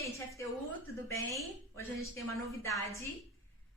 gente, FTU, tudo bem? Hoje a gente tem uma novidade.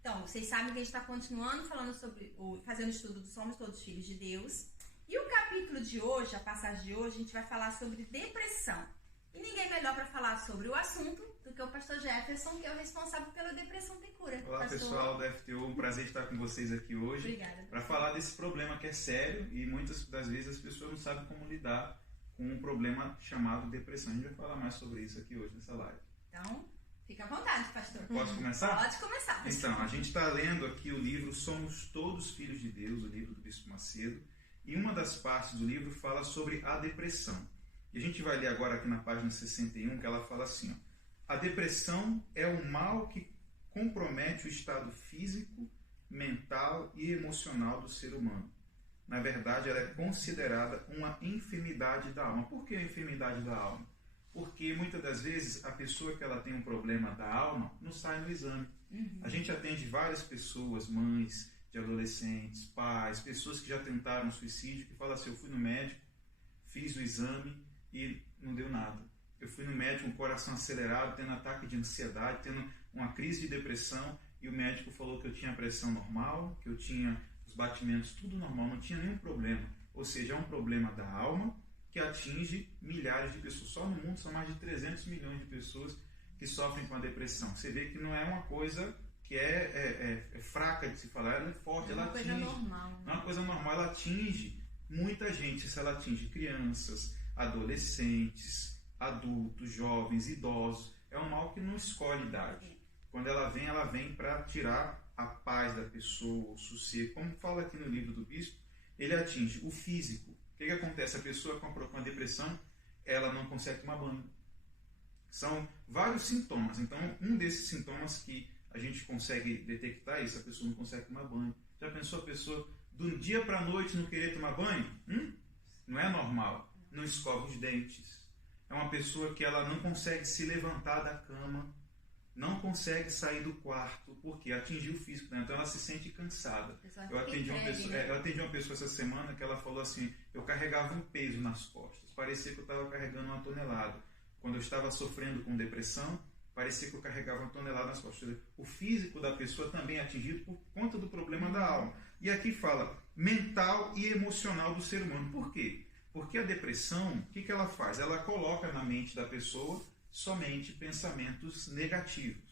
Então, vocês sabem que a gente está continuando falando sobre, fazendo o estudo do Somos Todos Filhos de Deus. E o capítulo de hoje, a passagem de hoje, a gente vai falar sobre depressão. E ninguém melhor para falar sobre o assunto do que o pastor Jefferson, que é o responsável pela Depressão Tem Cura. Olá, pastor. Pessoal da FTU, um prazer estar com vocês aqui hoje. Obrigada. Para falar desse problema que é sério e muitas das vezes as pessoas não sabem como lidar com um problema chamado depressão. A gente vai falar mais sobre isso aqui hoje nessa live. Então, fica à vontade, pastor. Posso começar? Pode começar, pastor. Então, a gente está lendo aqui o livro Somos Todos Filhos de Deus, o livro do Bispo Macedo, e uma das partes do livro fala sobre a depressão. E a gente vai ler agora aqui na página 61, que ela fala assim, ó, a depressão é um mal que compromete o estado físico, mental e emocional do ser humano. Na verdade, ela é considerada uma enfermidade da alma. Por que a enfermidade da alma? Porque muitas das vezes a pessoa que ela tem um problema da alma não sai no exame. A gente atende várias pessoas, mães de adolescentes, pais, pessoas que já tentaram suicídio, que falam assim, eu fui no médico, fiz o exame e não deu nada. Eu fui no médico com o coração acelerado, tendo ataque de ansiedade, tendo uma crise de depressão, e o médico falou que eu tinha a pressão normal, que eu tinha os batimentos tudo normal, não tinha nenhum problema. Ou seja, é um problema da alma que atinge milhares de pessoas. Só no mundo são mais de 300 milhões de pessoas que sofrem com a depressão. Você vê que não é uma coisa que é fraca de se falar, ela é forte, ela atinge. Não é uma coisa normal. Não é uma coisa normal, ela atinge muita gente. Se ela atinge crianças, adolescentes, adultos, jovens, idosos, é um mal que não escolhe idade. Quando ela vem para tirar a paz da pessoa, o sossego. Como fala aqui no livro do bispo, ele atinge o físico. O que acontece? A pessoa com a depressão, ela não consegue tomar banho. São vários sintomas. Então, um desses sintomas que a gente consegue detectar é isso, a pessoa não consegue tomar banho. Já pensou a pessoa, do dia para a noite, não querer tomar banho? Não é normal. Não escova os dentes. É uma pessoa que ela não consegue se levantar da cama, não consegue sair do quarto, porque atingiu o físico, né? Então ela se sente cansada. Eu atendi uma pessoa essa semana que ela falou assim, eu carregava um peso nas costas, parecia que eu estava carregando uma tonelada. Quando eu estava sofrendo com depressão, parecia que eu carregava uma tonelada nas costas. O físico da pessoa também é atingido por conta do problema da alma. E aqui fala mental e emocional do ser humano. Por quê? Porque a depressão, o que ela faz? Ela coloca na mente da pessoa somente pensamentos negativos.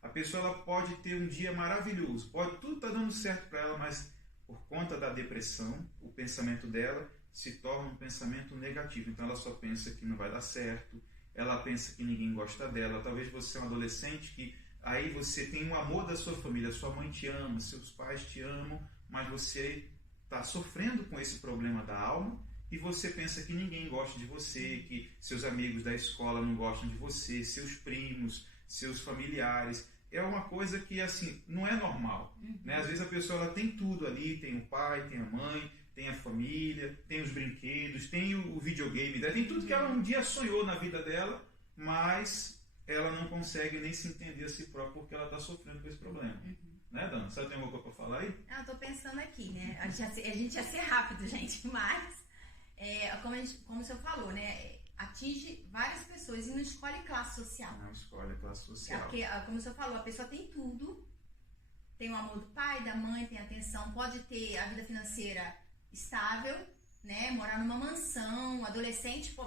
A pessoa ela pode ter um dia maravilhoso, tudo está dando certo para ela, mas por conta da depressão, o pensamento dela se torna um pensamento negativo. Então ela só pensa que não vai dar certo, ela pensa que ninguém gosta dela. Talvez você é um adolescente que aí você tem o amor da sua família, sua mãe te ama, seus pais te amam, mas você está sofrendo com esse problema da alma, e você pensa que ninguém gosta de você, que seus amigos da escola não gostam de você, seus primos, seus familiares. É uma coisa que, assim, não é normal. Né? Às vezes a pessoa ela tem tudo ali, tem o pai, tem a mãe, tem a família, tem os brinquedos, tem o videogame dela, tem tudo que ela um dia sonhou na vida dela, mas ela não consegue nem se entender a si própria porque ela está sofrendo com esse problema. Né, Dana? Você tem alguma coisa para falar aí? Eu estou pensando aqui, né? A gente ia ser rápido, gente, mas... como o senhor falou, né? Atinge várias pessoas e não escolhe classe social. Não escolhe classe social. Porque, como o senhor falou, a pessoa tem tudo. Tem o amor do pai, da mãe, tem atenção, pode ter a vida financeira estável, né? Morar numa mansão,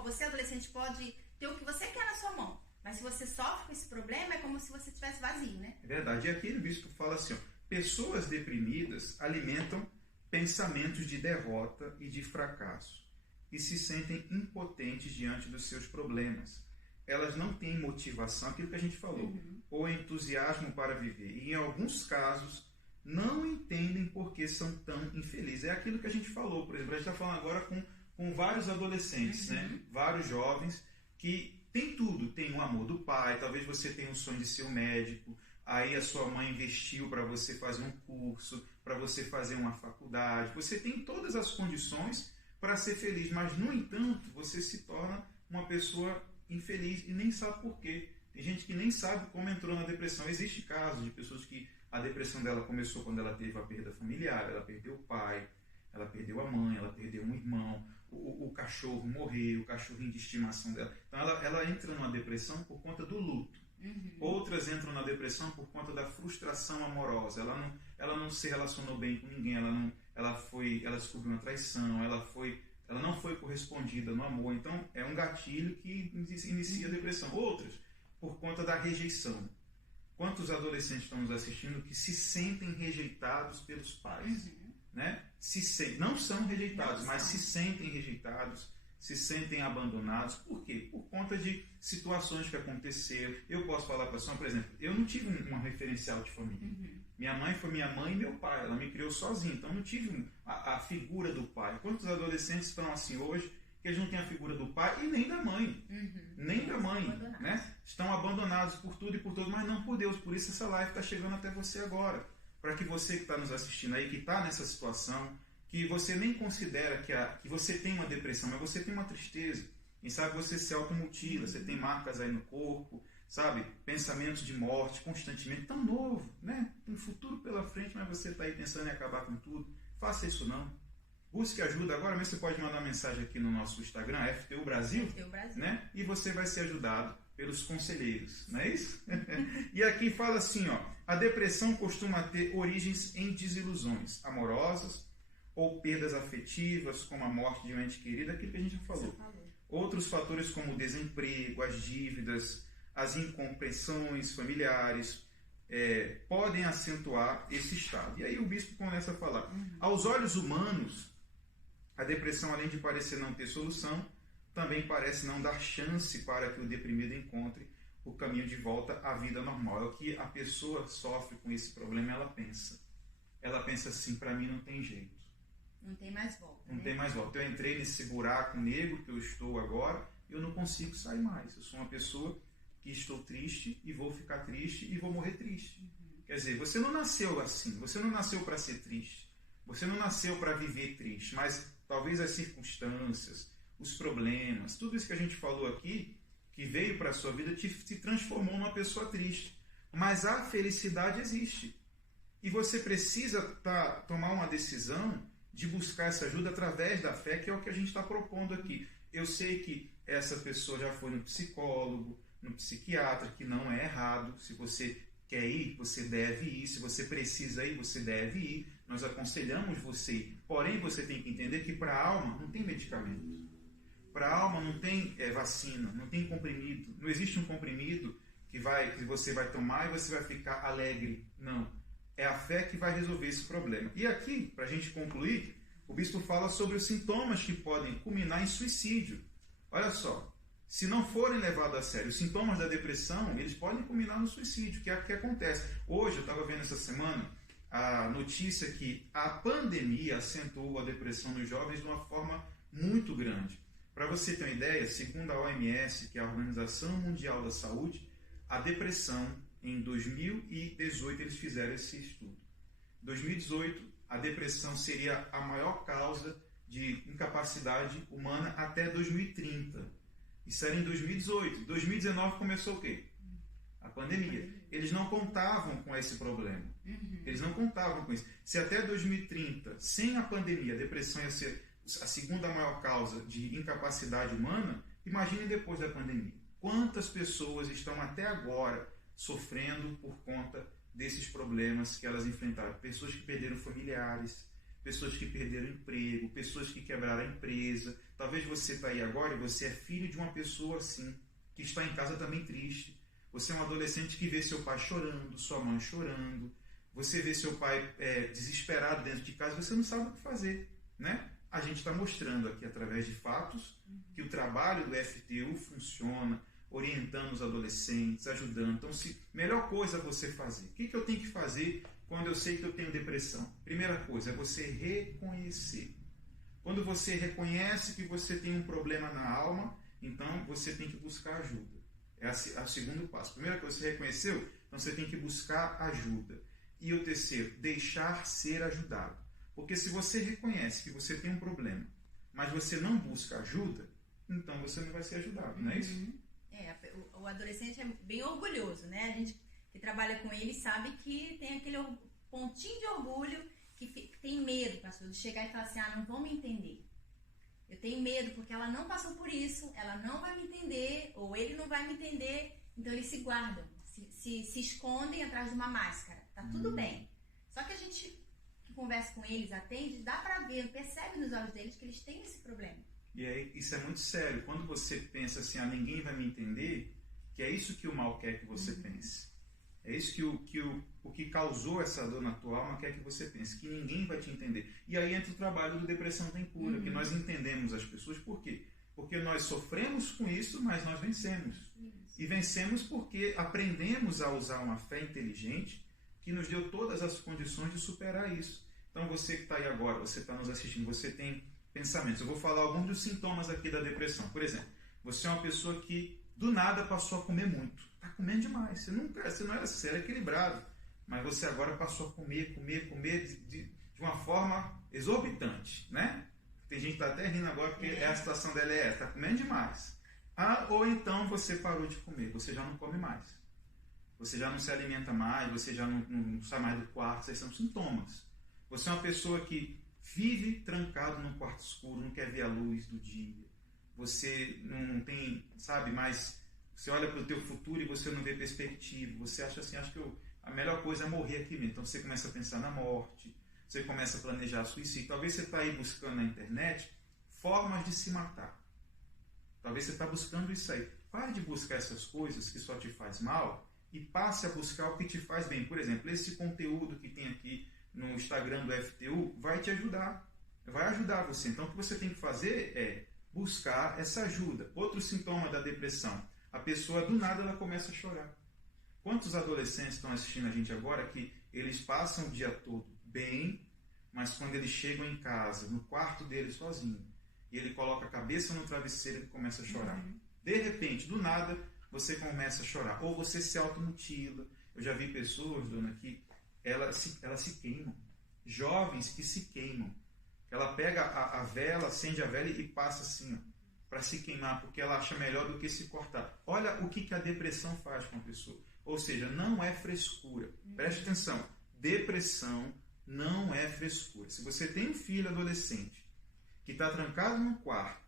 você adolescente pode ter o que você quer na sua mão. Mas se você sofre com esse problema, é como se você estivesse vazio, né? É verdade. E aqui o bispo fala assim, ó, pessoas deprimidas alimentam pensamentos de derrota e de fracasso e se sentem impotentes diante dos seus problemas. Elas não têm motivação, aquilo que a gente falou, ou entusiasmo para viver. E em alguns casos, não entendem por que são tão infelizes. É aquilo que a gente falou, por exemplo, a gente está falando agora com vários adolescentes, né? Vários jovens que têm tudo. Tem o amor do pai, talvez você tenha um sonho de ser um médico, aí a sua mãe investiu para você fazer um curso, para você fazer uma faculdade. Você tem todas as condições para ser feliz, mas, no entanto, você se torna uma pessoa infeliz e nem sabe por quê. Tem gente que nem sabe como entrou na depressão. Existe casos de pessoas que a depressão dela começou quando ela teve a perda familiar, ela perdeu o pai, ela perdeu a mãe, ela perdeu um irmão, o cachorro morrer, o cachorrinho de estimação dela. Então ela entra numa depressão por conta do luto. Outras entram na depressão por conta da frustração amorosa. Ela não se relacionou bem com ninguém, ela descobriu uma traição, ela não foi correspondida no amor. Então é um gatilho que inicia a depressão. Outras por conta da rejeição. Quantos adolescentes estão nos assistindo que se sentem rejeitados pelos pais? Né? Não são rejeitados, mas se sentem rejeitados, se sentem abandonados. Por quê? Por conta de situações que aconteceram. Eu posso falar para a senhora, por exemplo, eu não tive uma referencial de família. Minha mãe foi minha mãe e meu pai. Ela me criou sozinha, então não tive a figura do pai. Quantos adolescentes estão assim hoje que eles não têm a figura do pai e nem da mãe? Nem da mãe. Né? Estão abandonados por tudo e por todos, mas não por Deus. Por isso essa live está chegando até você agora. Para que você que está nos assistindo aí, que está nessa situação, que você nem considera que você tem uma depressão, mas você tem uma tristeza. Quem sabe você se automutila, você tem marcas aí no corpo, sabe? Pensamentos de morte constantemente. Tão novo, né? Tem futuro pela frente, mas você está aí pensando em acabar com tudo. Faça isso não. Busque ajuda. Agora mesmo você pode mandar mensagem aqui no nosso Instagram, FTU Brasil, né? E você vai ser ajudado pelos conselheiros, não é isso? E aqui fala assim, ó, a depressão costuma ter origens em desilusões amorosas ou perdas afetivas, como a morte de um ente querido, aquilo que a gente já falou. Outros fatores como o desemprego, as dívidas, as incompreensões familiares, podem acentuar esse estado. E aí o bispo começa a falar, aos olhos humanos, a depressão, além de parecer não ter solução, também parece não dar chance para que o deprimido encontre o caminho de volta à vida normal. É o que a pessoa sofre com esse problema, ela pensa. Ela pensa assim, para mim não tem jeito. Não tem mais volta. Não tem mais volta. Eu entrei nesse buraco negro que eu estou agora, eu não consigo sair mais. Eu sou uma pessoa que estou triste e vou ficar triste e vou morrer triste. Quer dizer, você não nasceu assim, você não nasceu para ser triste, você não nasceu para viver triste, mas talvez as circunstâncias, os problemas, tudo isso que a gente falou aqui, que veio para a sua vida, te transformou numa pessoa triste. Mas a felicidade existe. E você precisa tomar uma decisão de buscar essa ajuda através da fé, que é o que a gente está propondo aqui. Eu sei que essa pessoa já foi no psicólogo, no psiquiatra, que não é errado. Se você quer ir, você deve ir. Se você precisa ir, você deve ir. Nós aconselhamos você ir. Porém, você tem que entender que para a alma não tem medicamento. Para a alma não tem vacina, não tem comprimido. Não existe um comprimido que você vai tomar e você vai ficar alegre. Não. É a fé que vai resolver esse problema. E aqui, para a gente concluir, o bispo fala sobre os sintomas que podem culminar em suicídio. Olha só, se não forem levados a sério, os sintomas da depressão, eles podem culminar no suicídio, que é o que acontece. Hoje, eu estava vendo essa semana a notícia que a pandemia acentuou a depressão nos jovens de uma forma muito grande. Para você ter uma ideia, segundo a OMS, que é a Organização Mundial da Saúde, a depressão, em 2018, eles fizeram esse estudo. Em 2018, a depressão seria a maior causa de incapacidade humana até 2030. Isso era em 2018. Em 2019 começou o quê? A pandemia. Eles não contavam com esse problema. Eles não contavam com isso. Se até 2030, sem a pandemia, a depressão ia ser a segunda maior causa de incapacidade humana, imagine depois da pandemia. Quantas pessoas estão até agora sofrendo por conta desses problemas que elas enfrentaram? Pessoas que perderam familiares, pessoas que perderam emprego, pessoas que quebraram a empresa. Talvez você está aí agora e você é filho de uma pessoa assim, que está em casa também triste. Você é um adolescente que vê seu pai chorando, sua mãe chorando, você vê seu pai desesperado dentro de casa, você não sabe o que fazer, né? A gente está mostrando aqui, através de fatos, que o trabalho do FTU funciona, orientando os adolescentes, ajudando. Então, melhor coisa é você fazer. O que eu tenho que fazer quando eu sei que eu tenho depressão? Primeira coisa é você reconhecer. Quando você reconhece que você tem um problema na alma, então você tem que buscar ajuda. É o segundo passo. Primeira coisa, você reconheceu? Então você tem que buscar ajuda. E o terceiro, deixar ser ajudado. Porque se você reconhece que você tem um problema, mas você não busca ajuda, então você não vai ser ajudado, não é isso? O adolescente é bem orgulhoso, né? A gente que trabalha com ele sabe que tem aquele pontinho de orgulho que tem medo, pastor, de chegar e falar assim, não vão me entender. eu tenho medo porque ela não passou por isso, ela não vai me entender, ou ele não vai me entender, então eles se guardam, se escondem atrás de uma máscara. Tá tudo bem. Só que a gente que conversa com eles, atende, dá pra ver, percebe nos olhos deles que eles têm esse problema. E aí, isso é muito sério. Quando você pensa assim, ninguém vai me entender, que é isso que o mal quer que você pense. É isso que o que causou essa dor na tua alma quer que você pense, que ninguém vai te entender. E aí entra o trabalho do Depressão Tem Cura, que nós entendemos as pessoas. Por quê? Porque nós sofremos com isso, mas nós vencemos. E vencemos porque aprendemos a usar uma fé inteligente que nos deu todas as condições de superar isso. Então você que está aí agora, você está nos assistindo, você tem pensamentos. Eu vou falar alguns dos sintomas aqui da depressão. Por exemplo, você é uma pessoa que do nada passou a comer muito. Está comendo demais. Você não era, você era equilibrado. Mas você agora passou a comer de uma forma exorbitante, né? Tem gente que está até rindo agora porque a situação dela está comendo demais. Ou então você parou de comer, você já não come mais. Você já não se alimenta mais, você já não sai mais do quarto, esses são sintomas. Você é uma pessoa que vive trancado num quarto escuro, não quer ver a luz do dia. Você não tem, sabe, mais... Você olha para o teu futuro e você não vê perspectiva. Você acha assim, acho que a melhor coisa é morrer aqui mesmo. Então você começa a pensar na morte, você começa a planejar suicídio. Talvez você está aí buscando na internet formas de se matar. Talvez você está buscando isso aí. Pare de buscar essas coisas que só te faz mal e passe a buscar o que te faz bem. Por exemplo, esse conteúdo que tem aqui no Instagram do FTU vai te ajudar. Vai ajudar você. Então o que você tem que fazer é buscar essa ajuda. Outro sintoma da depressão. A pessoa do nada ela começa a chorar. Quantos adolescentes estão assistindo a gente agora que eles passam o dia todo bem, mas quando eles chegam em casa, no quarto dele sozinho, e ele coloca a cabeça no travesseiro e começa a chorar. De repente, do nada, você começa a chorar. Ou você se automutila. Eu já vi pessoas, dona, que elas se queimam. Jovens que se queimam. Ela pega a vela, acende a vela e passa assim, para se queimar, porque ela acha melhor do que se cortar. Olha o que a depressão faz com a pessoa. Ou seja, não é frescura. Preste atenção. Depressão não é frescura. Se você tem um filho adolescente que está trancado no quarto,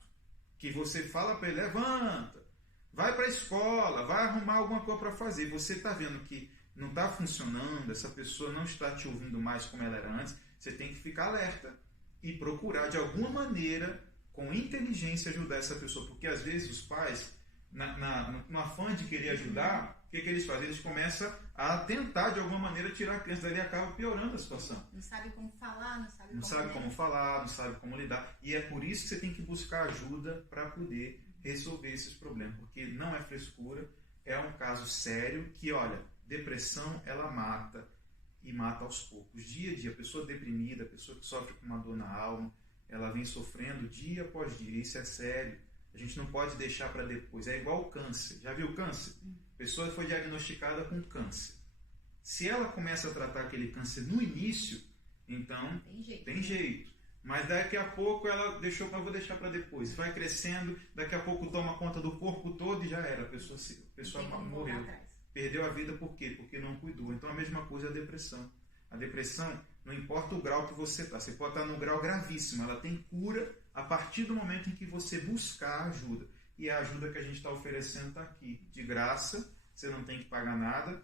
que você fala para ele, levanta, vai para a escola, vai arrumar alguma coisa para fazer, você está vendo que não está funcionando, essa pessoa não está te ouvindo mais como ela era antes, você tem que ficar alerta e procurar de alguma maneira, com inteligência, ajudar essa pessoa. Porque às vezes os pais, no afã de querer ajudar, o que eles fazem? Eles começam a tentar de alguma maneira tirar a criança dali e acaba piorando a situação. Não sabe como falar, não sabe como lidar. E é por isso que você tem que buscar ajuda para poder resolver esses problemas. Porque não é frescura, é um caso sério que, olha, depressão ela mata. E mata aos poucos, dia a dia. A pessoa deprimida, a pessoa que sofre com uma dor na alma, ela vem sofrendo dia após dia. Isso é sério. A gente não pode deixar para depois. É igual o câncer. Já viu o câncer? A pessoa foi diagnosticada com câncer. Se ela começa a tratar aquele câncer no início, então tem jeito. Mas daqui a pouco ela vou deixar para depois. Vai crescendo, daqui a pouco toma conta do corpo todo e já era. A pessoa morreu. Perdeu a vida por quê? Porque não cuidou. Então a mesma coisa é a depressão. A depressão, não importa o grau que você está. Você pode estar no grau gravíssimo. Ela tem cura a partir do momento em que você buscar ajuda. E a ajuda que a gente está oferecendo está aqui. De graça, você não tem que pagar nada.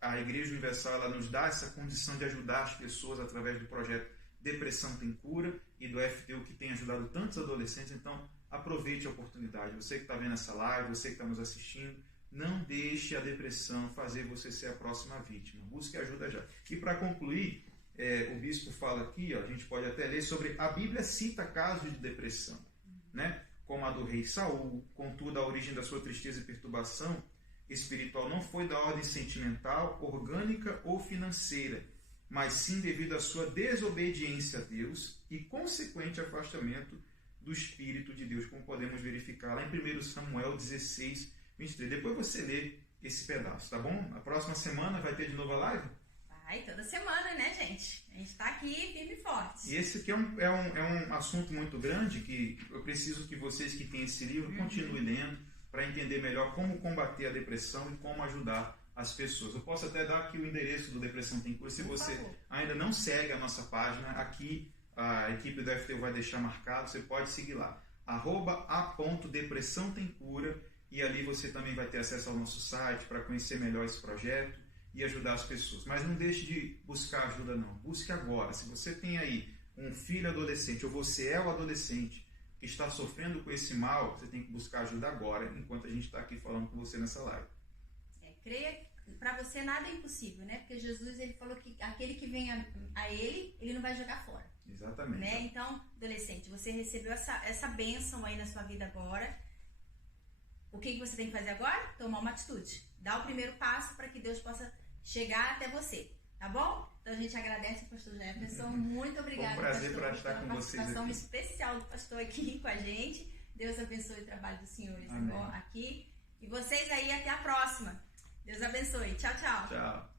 A Igreja Universal ela nos dá essa condição de ajudar as pessoas através do projeto Depressão Tem Cura e do FTU que tem ajudado tantos adolescentes. Então aproveite a oportunidade. Você que está vendo essa live, você que está nos assistindo, não deixe a depressão fazer você ser a próxima vítima. Busque ajuda já. E para concluir, o bispo fala aqui, a gente pode até ler sobre... A Bíblia cita casos de depressão, né? Como a do rei Saul. Contudo, a origem da sua tristeza e perturbação espiritual não foi da ordem sentimental, orgânica ou financeira, mas sim devido à sua desobediência a Deus e consequente afastamento do Espírito de Deus, como podemos verificar lá em 1 Samuel 16, 23. Depois você lê esse pedaço, tá bom? Na próxima semana vai ter de novo a live? Vai, toda semana, né, gente? A gente tá aqui firme e forte. E esse aqui é um assunto muito grande que eu preciso que vocês que têm esse livro continuem lendo para entender melhor como combater a depressão e como ajudar as pessoas. Eu posso até dar aqui o endereço do Depressão Tem Cura. Se você ainda não segue a nossa página, aqui a equipe do FTU vai deixar marcado, você pode seguir lá. @a.depressãotemcura, e ali você também vai ter acesso ao nosso site para conhecer melhor esse projeto e ajudar as pessoas. Mas não deixe de buscar ajuda não, busque agora. Se você tem aí um filho adolescente ou você é o adolescente que está sofrendo com esse mal, você tem que buscar ajuda agora, enquanto a gente está aqui falando com você nessa live. Creia que para você nada é impossível, né? Porque Jesus, ele falou que aquele que vem a ele não vai jogar fora. Exatamente. Né? Então, adolescente, você recebeu essa bênção aí na sua vida agora. O que você tem que fazer agora? Tomar uma atitude. Dar o primeiro passo para que Deus possa chegar até você. Tá bom? Então a gente agradece ao pastor Jefferson. Muito obrigada. Foi um prazer para estar com vocês aqui. Participação especial do pastor aqui com a gente. Deus abençoe o trabalho dos senhores aqui. E vocês aí, até a próxima. Deus abençoe. Tchau, tchau. Tchau.